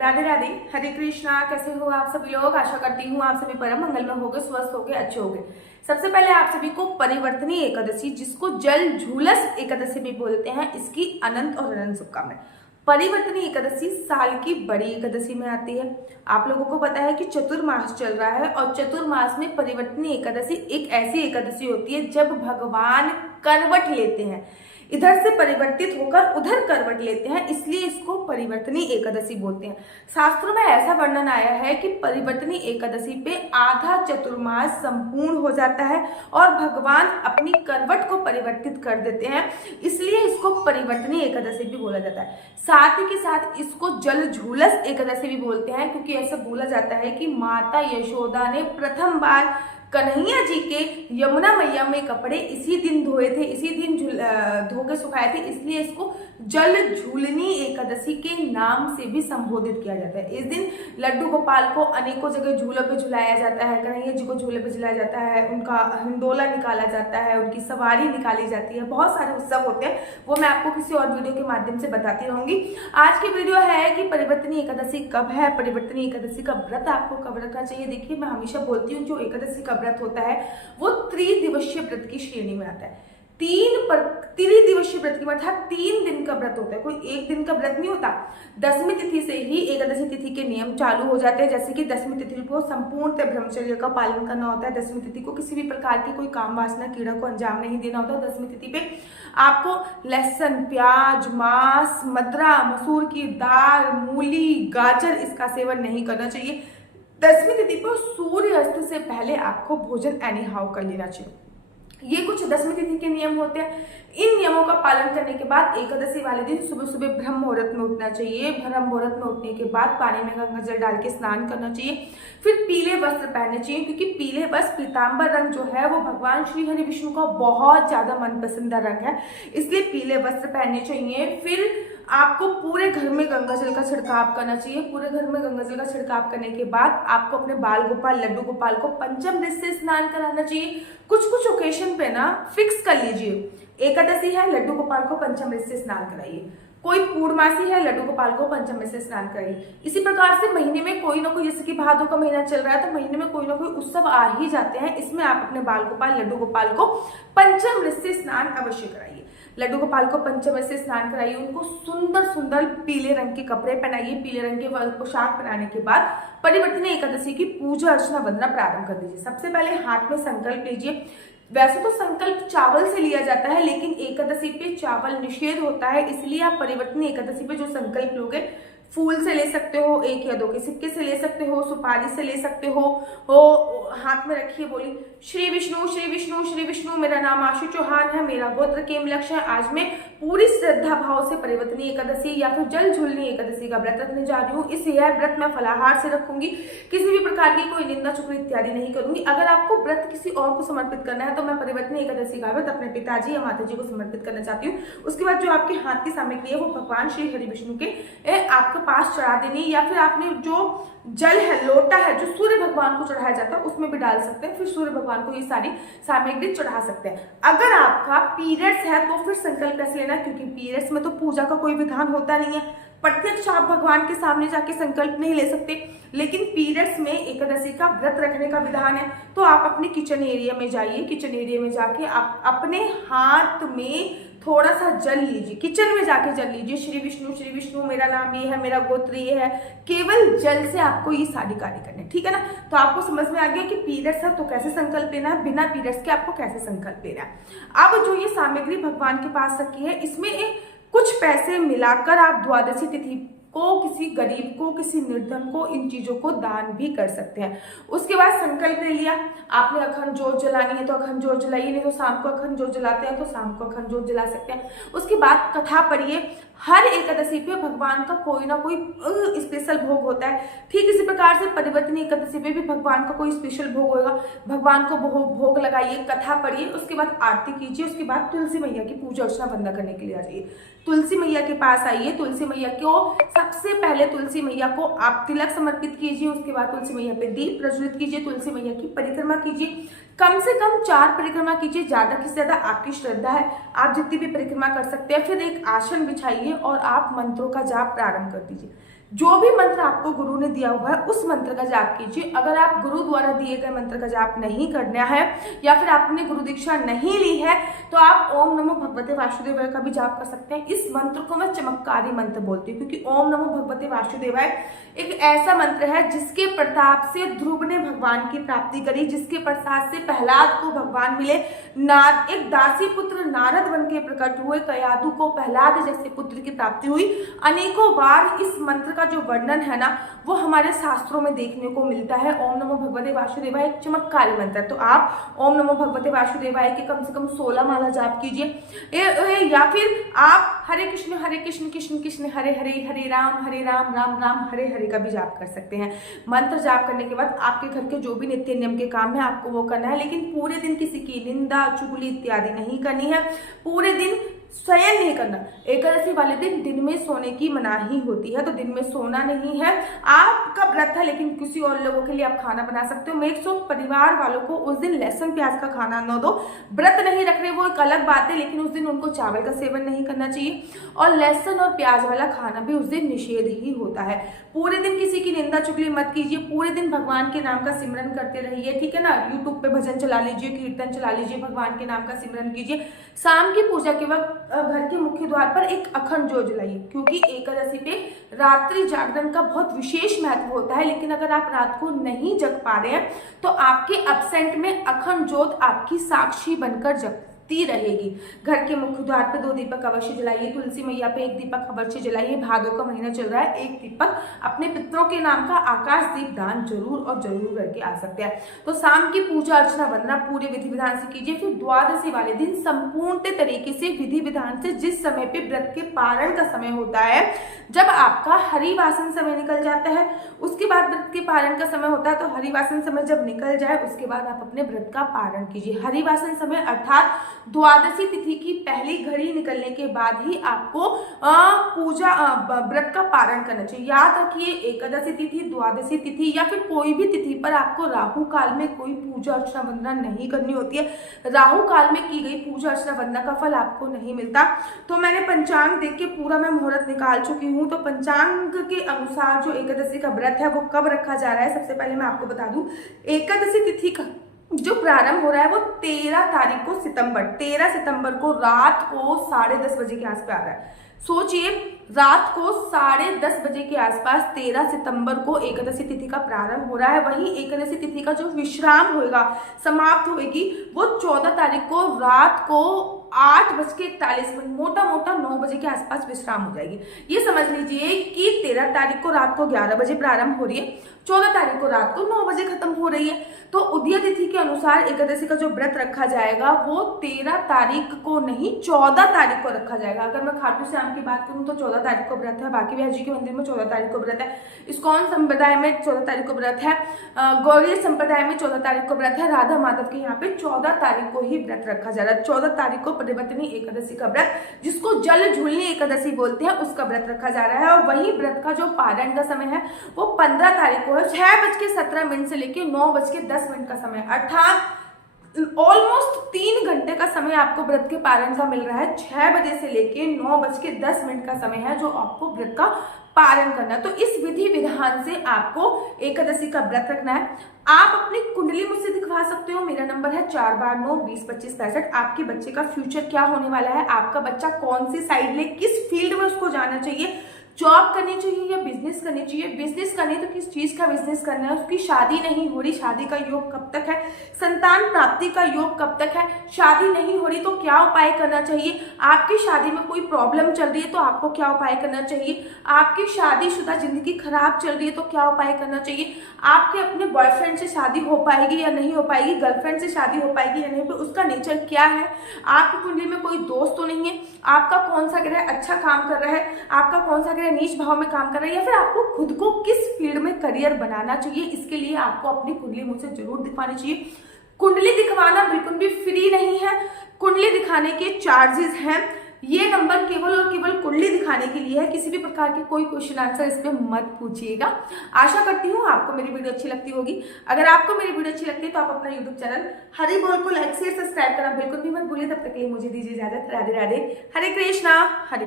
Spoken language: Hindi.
राधे राधे, हरे कृष्णा। कैसे हो आप सभी लोग? आशा करती हूँ आप सभी परम मंगल में होगे, स्वस्थ होगे, अच्छे होगे। सबसे पहले आप सभी को परिवर्तनी एकादशी, जिसको जल झूलस एकादशी भी बोलते हैं, इसकी अनंत और अनंत शुभकामनाएं। परिवर्तनी एकादशी साल की बड़ी एकादशी में आती है। आप लोगों को पता है कि चतुर्मास चल रहा है और चतुर्मास में परिवर्तनी एकादशी एक ऐसी एकादशी होती है जब भगवान करवट लेते हैं, इधर से परिवर्तित होकर उधर करवट लेते हैं, इसलिए इसको परिवर्तनी एकादशी बोलते हैं। शास्त्रों में ऐसा वर्णन आया है कि परिवर्तनी एकादशी पे आधा चतुर्मास संपूर्ण हो जाता है और भगवान अपनी करवट को परिवर्तित कर देते हैं, इसलिए इसको परिवर्तनी एकादशी भी बोला जाता है। साथ ही के साथ इसको जल झूलस एकादशी भी बोलते हैं, क्योंकि ऐसा बोला जाता है कि माता यशोदा ने प्रथम बार कन्हैया जी के यमुना मैया में कपड़े इसी दिन धोए थे, इसी दिन धो के सुखाए थे, इसलिए इसको जल झूलनी एकादशी के नाम से भी संबोधित किया जाता है। इस दिन लड्डू गोपाल को अनेकों जगह झूलों पे झुलाया जाता है, कन्हैया जी को झूले पे झुलाया जाता है, उनका हिंडोला निकाला जाता है, उनकी सवारी निकाली जाती है, बहुत सारे उत्सव होते हैं, वो मैं आपको किसी और वीडियो के माध्यम से बताती रहूंगी। आज की वीडियो है कि परिवर्तनी एकादशी कब है, परिवर्तनी एकादशी का व्रत आपको कब रखना चाहिए। देखिए, मैं हमेशा बोलती हूँ जो एकादशी का व्रत होता है वो त्रिदिवसीय व्रत की श्रेणी में आता है। त्रिदिवसीय व्रत की अर्थात 3 दिन का व्रत होता है, कोई एक दिन का व्रत नहीं होता। दसवीं तिथि से ही एकादशी तिथि के नियम चालू हो जाते हैं, जैसे कि दसवीं तिथि को संपूर्णतः ब्रह्मचर्य का पालन करना होता है। दसवीं तिथि को किसी भी प्रकार की कोई काम वासना कीड़ा को अंजाम नहीं देना होता। दसवीं तिथि पे आपको लहसुन, प्याज, मांस, मदरा, मसूर की दाल, मूली, गाजर इसका सेवन नहीं करना चाहिए। दसवीं तिथि पर सूर्य अस्त से पहले आपको भोजन एनी हाउ कर लेना चाहिए। ये कुछ दसवीं तिथि के नियम होते हैं। इन नियमों का पालन करने के बाद एकादशी वाले दिन सुबह सुबह ब्रह्म मुहूर्त में उठना चाहिए। ब्रह्म मुहूर्त में उठने के बाद पानी में गंगा जल डाल के स्नान करना चाहिए। फिर पीले वस्त्र पहनने चाहिए, क्योंकि पीले वस्त्र पीताम्बर रंग जो है वो भगवान श्री हरि विष्णु का बहुत ज्यादा मनपसंदा रंग है, इसलिए पीले वस्त्र पहनने चाहिए। फिर आपको पूरे घर में गंगा जल का छिड़काव करना चाहिए। पूरे घर में गंगा जल का छिड़काव करने के बाद आपको अपने बाल गोपाल, लड्डू गोपाल को पंचमृत से स्नान कराना चाहिए। कुछ ओकेशन पे ना फिक्स कर लीजिए, एकादशी है लड्डू गोपाल को पंचमृत से स्नान कराइए, कोई पूर्णमासी है लड्डू गोपाल को पंचमृत से स्नान कराइए। इसी प्रकार से महीने में कोई ना कोई, जैसे कि भादों का महीना चल रहा है तो महीने में कोई ना कोई उत्सव आ ही जाते हैं, इसमें आप अपने बाल गोपाल, लड्डू गोपाल को पंचमृत से स्नान अवश्य कराइए। लड्डू गोपाल को पंचमृत से स्नान कराइए, उनको सुंदर सुंदर पीले रंग के कपड़े पहनाइए। पीले रंग के पोशाक पहनाने के बाद परिवर्तनी एकादशी की पूजा अर्चना वंदना प्रारंभ कर दीजिए। सबसे पहले हाथ में संकल्प लीजिए। वैसे तो संकल्प चावल से लिया जाता है, लेकिन एकादशी पे चावल निषेध होता है, इसलिए आप परिवर्तनी एकादशी पे जो संकल्प लोगे फूल से ले सकते हो, 1 या 2 के सिक्के से ले सकते हो, सुपारी से ले सकते हो। हाथ में रखिए, बोली श्री विष्णु श्री विष्णु श्री विष्णु, मेरा नाम आशु चौहान है, मेरा गोत्र केमलक्ष है। आज मैं पूरी श्रद्धा भाव से परिवर्तनी एकादशी या फिर जल झूलनी एकादशी का व्रत रखने जा रही हूँ। इस यह व्रत मैं फलाहार से रखूंगी, किसी भी प्रकार की कोई निंदा चुगली इत्यादि नहीं करूंगी। अगर आपको व्रत किसी और को समर्पित करना है तो मैं परिवर्तनी एकादशी का व्रत अपने पिताजी या माताजी को समर्पित करना चाहती हूँ। उसके बाद जो आपके हाथ की सामग्री है वो भगवान श्री हरि विष्णु के आपके पास चढ़ा देनी, या फिर आपने जो जल है, लोटा है, जो सूर्य भगवान को चढ़ाया जाता है उसमें भी डाल सकते हैं, फिर सूर्य भगवान को ये सारी सामग्री चढ़ा सकते हैं। अगर आपका पीरियड्स है तो फिर संकल्प कैसे लेना, क्योंकि पीरियड्स में तो पूजा का कोई विधान होता नहीं है, प्रत्यक्ष आप भगवान के सामने जाके संकल्प नहीं ले सकते। लेकिन पीरियड्स में एकादशी का व्रत रखने का विधान है, तो आप अपने किचन एरिया में जाइए। किचन एरिया में जाके आप अपने हाथ में थोड़ा सा जल लीजिए, किचन में जाके जल लीजिए। श्री विष्णु मेरा नाम ये है, मेरा गोत्र ये है। केवल जल से आपको ये सारी कार्य करने, ठीक है ना। तो आपको समझ में आ गया कि पीरियड्स है तो कैसे संकल्प लेना है, बिना पीरियड्स के आपको कैसे संकल्प लेना है। अब जो ये सामग्री भगवान के पास रखी है, इसमें कुछ पैसे मिलाकर आप द्वादशी तिथि को किसी गरीब को, किसी निर्धन को इन चीजों को दान भी कर सकते हैं। उसके बाद संकल्प ले लिया, आपने अखंड ज्योत जलानी है तो अखंड ज्योत जलाइए, नहीं तो शाम को अखंड ज्योत जलाते हैं तो शाम को अखंड ज्योत जला सकते हैं। उसके बाद कथा पढ़िए। हर एकादशी पे भगवान का कोई ना कोई स्पेशल भोग होता है, ठीक इसी प्रकार से परिवर्तनी एकादशी पे भी भगवान का कोई स्पेशल भोग होगा। भगवान को भोग लगाइए, कथा पढ़िए, उसके बाद आरती कीजिए। उसके बाद तुलसी मैया की पूजा अर्चना वंदना करने के लिए आ जाइए। तुलसी मैया के पास आइए। तुलसी मैया को सबसे पहले तुलसी मैया को आप तिलक समर्पित कीजिए। उसके बाद तुलसी मैया पे दीप प्रज्वलित कीजिए। तुलसी मैया की परिक्रमा कीजिए, कम से कम 4 परिक्रमा कीजिए, ज्यादा से ज्यादा आपकी श्रद्धा है, आप जितनी भी परिक्रमा कर सकते हैं। फिर एक आसन बिछाइए और आप मंत्रों का जाप प्रारंभ कर दीजिए। जो भी मंत्र आपको गुरु ने दिया हुआ है उस मंत्र का जाप कीजिए। अगर आप गुरु द्वारा दिए गए मंत्र का जाप नहीं करना है या फिर आपने गुरु दीक्षा नहीं ली है तो आप ओम नमो भगवते वासुदेवाय का भी जाप कर सकते हैं। इस मंत्र को मैं चमत्कारी मंत्र बोलती हूँ क्योंकि ओम नमो भगवते वासुदेवाय एक ऐसा मंत्र है जिसके प्रताप से ध्रुव ने भगवान की प्राप्ति करी, जिसके प्रसाद से प्रहलाद को भगवान मिले, एक दासी पुत्र नारद बन के प्रकट हुए, कयादु को प्रहलाद जैसे पुत्र की प्राप्ति हुई। अनेकों बार इस मंत्र का जो वर्णन है ना वो हमारे शास्त्रों में देखने को मिलता है। ओम नमो भगवते वासुदेवाय एक चमत्कारी मंत्र है, तो आप ओम नमो भगवते वासुदेवाय के कम से कम 16 माला जाप कीजिए या फिर आप हरे कृष्ण कृष्ण कृष्ण हरे हरे, हरे राम राम राम हरे हरे का भी जाप कर सकते हैं। मंत्र जाप करने के बाद आपके घर के जो भी नित्य नियम के काम है आपको वो करना है, लेकिन पूरे दिन किसी की निंदा चुगली इत्यादि नहीं करनी है। पूरे दिन शयन नहीं करना। एकादशी वाले दिन में सोने की मनाही होती है, तो दिन में सोना नहीं है। आपका व्रत है लेकिन किसी और लोगों के लिए आप खाना बना सकते हो। मेक श्योर परिवार वालों को उस दिन लहसुन प्याज का खाना न दो। व्रत नहीं रख रहे वो एक अलग बात है, लेकिन उस दिन उनको चावल का सेवन नहीं करना चाहिए और लहसुन और प्याज वाला खाना भी उस दिन निषेध ही होता है। पूरे दिन किसी की निंदा चुगली मत कीजिए। पूरे दिन भगवान के नाम का सिमरन करते रहिए, ठीक है ना। यूट्यूब पे भजन चला लीजिए, कीर्तन चला लीजिए, भगवान के नाम का सिमरन कीजिए। शाम की पूजा के वक्त घर के मुख्य द्वार पर एक अखंड ज्योत जलाइए, क्योंकि एकादशी पे रात्रि जागरण का बहुत विशेष महत्व होता है। लेकिन अगर आप रात को नहीं जग पा रहे हैं तो आपके एब्सेंट में अखंड ज्योत आपकी साक्षी बनकर जगती रहेगी। घर के मुख्य द्वार पर 2 दीपक अवश्य जलाइए, तुलसी मैया पे 1 दीपक अवश्य जलाइए। भादों का महीना चल रहा है, 1 दीपक अपने पितरों के नाम का आकाश दीप दान जरूर और जरूर करके आ सकते हैं। तो शाम की पूजा अर्चना वंदना पूरे विधि विधान से कीजिए। फिर द्वादशी वाले दिन संपूर्ण तरीके से विधि विधान से, जिस समय पे व्रत के पारण का समय होता है, जब आपका हरिवासन समय निकल जाता है उसके बाद व्रत के पारण का समय होता है, तो हरिवासन समय जब निकल जाए उसके बाद आप अपने व्रत का पारण कीजिए। हरिवासन समय अर्थात द्वादशी तिथि की पहली घड़ी निकलने के बाद ही आपको पूजा व्रत का पारण करना चाहिए। याद रखिए, एकादशी तिथि, द्वादशी तिथि या फिर कोई भी तिथि पर आपको राहु काल में कोई पूजा अर्चना वंदना नहीं करनी होती है। राहु काल में की गई पूजा अर्चना वंदना का फल आपको नहीं मिलता। तो मैंने पंचांग देख के पूरा मैं मुहूर्त निकाल चुकी हूँ। तो पंचांग के अनुसार जो एकादशी का व्रत है वो कब रखा जा रहा है, सबसे पहले मैं आपको बता दूं। एकादशी तिथि का जो प्रारंभ हो रहा है वो 13 तारीख को 13 सितंबर को रात को 10:30 बजे के आसपास आ रहा है। सोचिए, रात को 10:30 बजे के आसपास 13 सितंबर को एकादशी तिथि का प्रारंभ हो रहा है। वहीं एकादशी तिथि का जो विश्राम होगा, समाप्त होगी, वो 14 तारीख को रात को 8:41, मोटा मोटा 9 बजे के आसपास विश्राम हो जाएगी। ये समझ लीजिए कि 13 तारीख को रात को 11 बजे प्रारंभ हो रही है, 14 तारीख को रात को 9 बजे खत्म हो रही है। तो उदय तिथि के अनुसार एकादशी का जो व्रत रखा जाएगा वो 13 तारीख को नहीं 14 तारीख को रखा जाएगा। अगर मैं खाटू श्याम की बात करूं तो 14 तारीख को व्रत है, बाकी बिहारी जी के मंदिर में 14 तारीख को व्रत है, इस्कॉन संप्रदाय में 14 तारीख को व्रत है, गौड़ीय संप्रदाय में 14 तारीख को व्रत है, राधा माधव के यहाँ पे 14 तारीख को ही व्रत रखा जा रहा है। 14 तारीख को परिवर्तनी एकादशी का व्रत, जिसको जल झूलनी एकादशी बोलते हैं, उसका व्रत रखा जा रहा है। और वही व्रत का जो पारण का समय है वो 15 तारीख को है, 6:17 से लेकर 9:10 का समय, अर्थात ऑलमोस्ट 3 घंटे का समय आपको व्रत के पारण का मिल रहा है। 6 बजे से लेके 9:10 का समय है जो आपको व्रत का पारण करना है। तो इस विधि विधान से आपको एकादशी का व्रत रखना है। आप अपनी कुंडली मुझसे दिखवा सकते हो। मेरा नंबर है 492202565। आपके बच्चे का फ्यूचर क्या होने वाला है, आपका बच्चा कौन सी साइड ले, किस फील्ड में उसको जाना चाहिए, जॉब करनी चाहिए या बिजनेस करनी चाहिए, बिजनेस करनी तो किस चीज का बिजनेस करना है, उसकी शादी नहीं हो रही, शादी का योग कब तक है, संतान प्राप्ति का योग कब तक है, शादी नहीं हो रही तो क्या उपाय करना चाहिए, आपकी शादी में कोई प्रॉब्लम चल रही है तो आपको क्या उपाय करना चाहिए, आपकी शादीशुदा जिंदगी खराब चल रही है तो क्या उपाय करना चाहिए, आपके अपने बॉयफ्रेंड से शादी हो पाएगी या नहीं हो पाएगी, गर्लफ्रेंड से शादी हो पाएगी या नहीं, तो उसका नेचर क्या है, आपकी कुंडली में कोई दोस्त तो नहीं है, आपका कौन सा ग्रह अच्छा काम कर रहा है, आपका कौन सा ग्रह नीच भाव में काम कर रहा है, या फिर आपको खुद को किस फील्ड में करियर बनाना चाहिए, इसके लिए आपको अपनी कुंडली मुझसे जरूर दिखवानी चाहिए। कुंडली दिखवाना बिल्कुल भी फ्री नहीं है, कुंडली दिखाने के चार्जेस हैं। ये नंबर केवल और केवल कुंडली दिखाने के लिए है, किसी भी प्रकार के कोई क्वेश्चन आंसर इस पे मत पूछिएगा। आशा करती हूँ आपको मेरी वीडियो अच्छी लगती होगी। अगर आपको मेरी वीडियो अच्छी लगती है तो आप अपना यूट्यूब चैनल हरि बोल को लाइक शेयर सब्सक्राइब करना बिल्कुल भी मत भूलिए। तब तक के लिए मुझे दीजिए इजाजत। राधे राधे, हरे कृष्णा, हरे।